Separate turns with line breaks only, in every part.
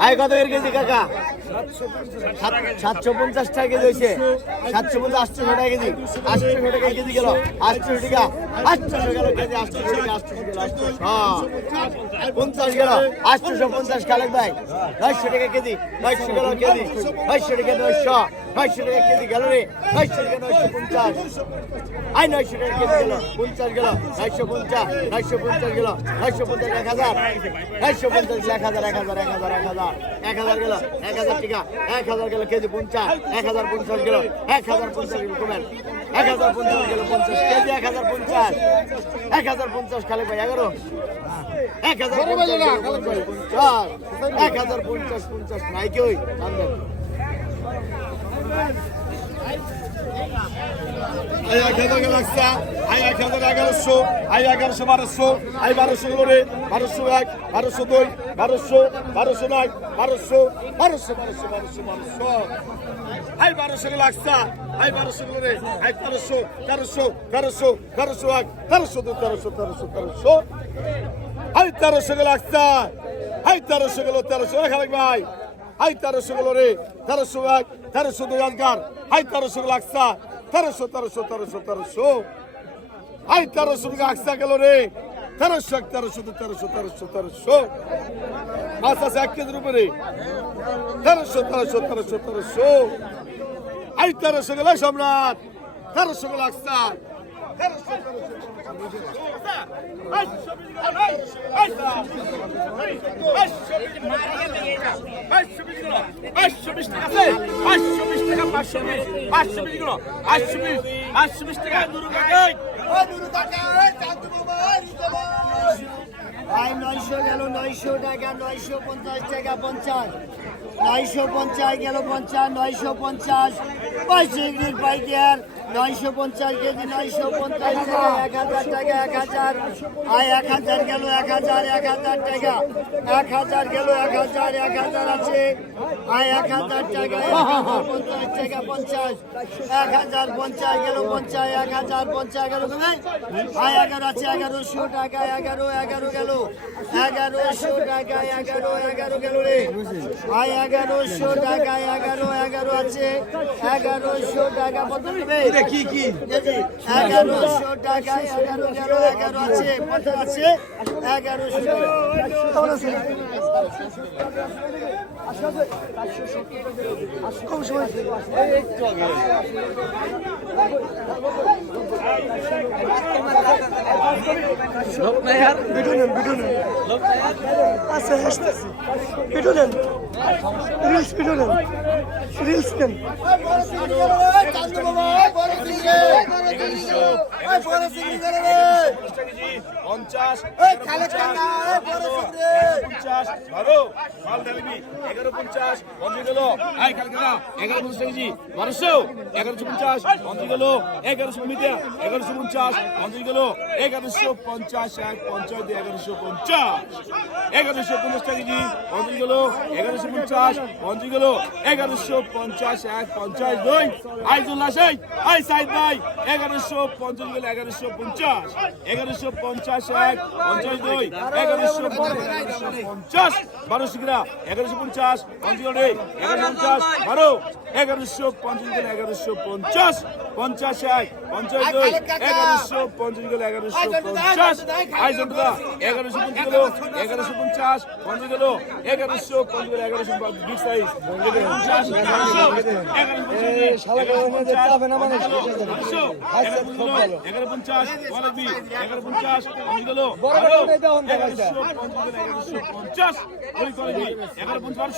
আয় কত এর কেজি কাকা সাতশো পঞ্চাশ টাকা কেজি সাতশো পঞ্চাশ টাকা কেজি আটশো টাকা কেজি গেল আটশো টাকা আটশো গেল কেজি আটশো টাকা আটশো আটশো পঞ্চাশ গেল আটশোশো ভাই নয়শো টাকা কেজি নয়শো কেজি নয়শো টাকা নয়শো নয়শো টাকা কেজি গেল টাকা নয়শো পঞ্চাশ নয়শো পঞ্চাশ গেল নয়শো পঞ্চাশ নয়শো পঞ্চাশ গেল নয়শো পঞ্চাশ এক হাজার নয়শো পঞ্চাশ এক হাজার এক হাজার এক হাজার এক হাজার এক হাজার গেল এক হাজার টাকা এক হাজার গেল কেজি পঞ্চাশ এক হাজার পঞ্চাশ গেল এক হাজার পঞ্চাশ গেল কমেন এক হাজার পঞ্চাশ গেল পঞ্চাশ কেজি এক হাজার পঞ্চাশ এক হাজার পঞ্চাশ খালি ভাই এগারো এক হাজার পঞ্চাশ এক হাজার পঞ্চাশ পঞ্চাশ নাই কেউ
আই এক হাজার একশো আই এক এগারোশো আই এগারোশো বারোশো আই বারোশো গেল রে, বারোশো এক, বারোশো দুই, বারোশো বারোশো নয়, বারোশো বারোশো বারোশো বারোশো বারোশো। আই বারোশো একশো আই বারোশো গেল রে আই তেরোশো তেরোশো তেরোশো তেরোশো এক, তেরোশো দুই, তেরোশো তেরোশো তেরোশো। তেরোশো তেরোশো গেল, তেরোশো। এক হাজার ভাই আই তেরোশো রে তেরোশো এক, তেরোশো দুই আজগার আই তেরোশো একশো তেরোশো তেরোশো তেরোশো তেরোশো। আই তেরোশো একশো গেল রে। তেরোশো এক, তেরোশো দুই, তেরোশো তেরোশো তেরোশো। মাছ আছে এক কেজির উপরে। তেরোশো তেরোশো তেরোশো তেরোশো। আই তেরোশো গেল সম্রাট। তেরোশো গেল একশো তেরোশো
ভাই নয়শো গেল নয়শো টাকা নয়শো পঞ্চাশ টাকা পঞ্চাশ নয়শো পঞ্চাশ গেল পঞ্চাশ নয়শো পঞ্চাশ ইংলিশ পাইকার নয়শো পঞ্চাশ কেজি, নয়শো পঞ্চাশ এক হাজার টাকা, এক হাজার। আয় এক হাজার গেল এক হাজার এক হাজার টাকা। এক হাজার গেল এক হাজার এক হাজার আছে। আয় এক হাজার টাকা পঞ্চাশ টাকা, পঞ্চাশ। এক হাজার পঞ্চাশ গেল পঞ্চাশ, এক হাজার পঞ্চাশ গেল আয় এগারো আছে, এগারোশো টাকা, এগারো এগারো গেল। এগারোশো টাকা, এগারো এগারো গেল রে। আয় এগারোশো টাকা, এগারো এগারো আছে। এগারোশো টাকা কত কি কি এগারোশো টাকা এগারো গেল এগারো আছে কত আছে এগারোশো
আছে আসতেছে ভিডিও নেন রিলস ভিডিও নেন রিলস নেন
পঞ্চাশ পঞ্চাশ বারো মাল ঢালিবি এগারো পঞ্চাশ পঞ্চাশ গেল আই কালকা এগারো পঞ্চাশ কেজি বারোশো এগারোশো পঞ্চাশ পঞ্চাশ গেল এগারোশো মিটার এগারোশো পঞ্চাশ পঞ্চাশ গেল এগারোশো পঞ্চাশ এক পঞ্চাশ দুই এগারোশো পঞ্চাশ। এগারোশো পঞ্চাশ কেজি পঞ্চাশ গেল এগারোশো পঞ্চাশ গেল এগারোশো পঞ্চাশ এক পঞ্চাশ দুই। আই জুল্লা সেই আই সাইদ ভাই এগারোশো পঞ্চাশ গেল এগারোশো পঞ্চাশ এগারোশো পঞ্চাশ এক পঞ্চাশ দুই, এগারোশো পঞ্চাশ, বারোশো কিনা, এগারোশো পঞ্চাশ পঞ্চাশ এগারোশো পঞ্চাশ, বারো, এগারোশো পঞ্চাশ গেল এগারোশো পঞ্চাশ পঞ্চাশ এক, পঞ্চাশ দুই, এগারোশো পঞ্চাশ গেল এগারোশো পঞ্চাশ। আই জন্টুদা এগারোশো পঞ্চাশ গেল এগারোশো পঞ্চাশ পঞ্চাশ গেল এগারোশো পঞ্চাশ গেল এগারোশো বিগ সাইজ পঞ্চাশ এগারো এগারো পঞ্চাশ এগারোশো পঞ্চাশ এগারো পঞ্চাশ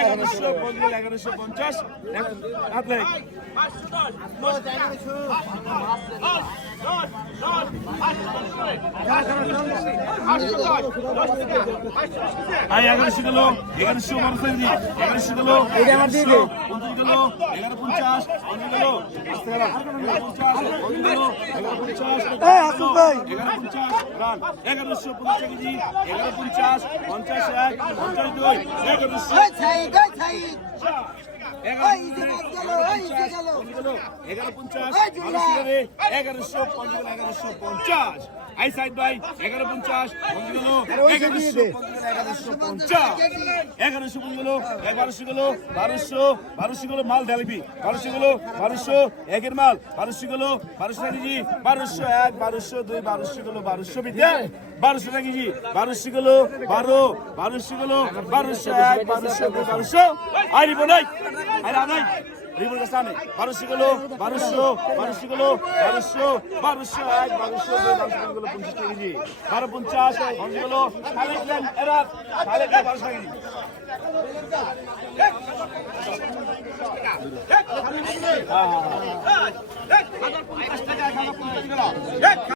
এগারোশো মুঞ্জ এগারোশো পঞ্চাশ। আই এগারোশো গেল এগারোশো বারো কেজি এগারোশো গেল পঞ্চাশ গেল এগারো পঞ্চাশ গেল এগারোশো পঞ্চাশ কেজি এগারো পঞ্চাশ পঞ্চাশ এক পঞ্চাশ দুই এগারোশো এগারোশো পঞ্চাশ এগারোশো আই সাইড ভাই এগারো পঞ্চাশ পঞ্চাশ এগারোশো এগারোশো পঞ্চাশ। এগারোশো গেলো বারোশো বারোশো গেলো মাল ঢালবি বারোশো গেলো বারোশো একের মাল। বারোশো গেলো বারোশো কেজি। বারোশো এক বারোশো দুই বারোশো গেলো বারোশো বিদ্যা। বারোশো কেজি। বারোশো গেলো বারো বারোশো গেলো বারোশো এক বারোশো দুই বারোশো। আর রিবো নাই রিবোর কাছে বারোশো গেলো বারোশো বারোশো বারোশো বারোশো এক বারোশো গেলো পঞ্চাশ কেজি বারো পঞ্চাশ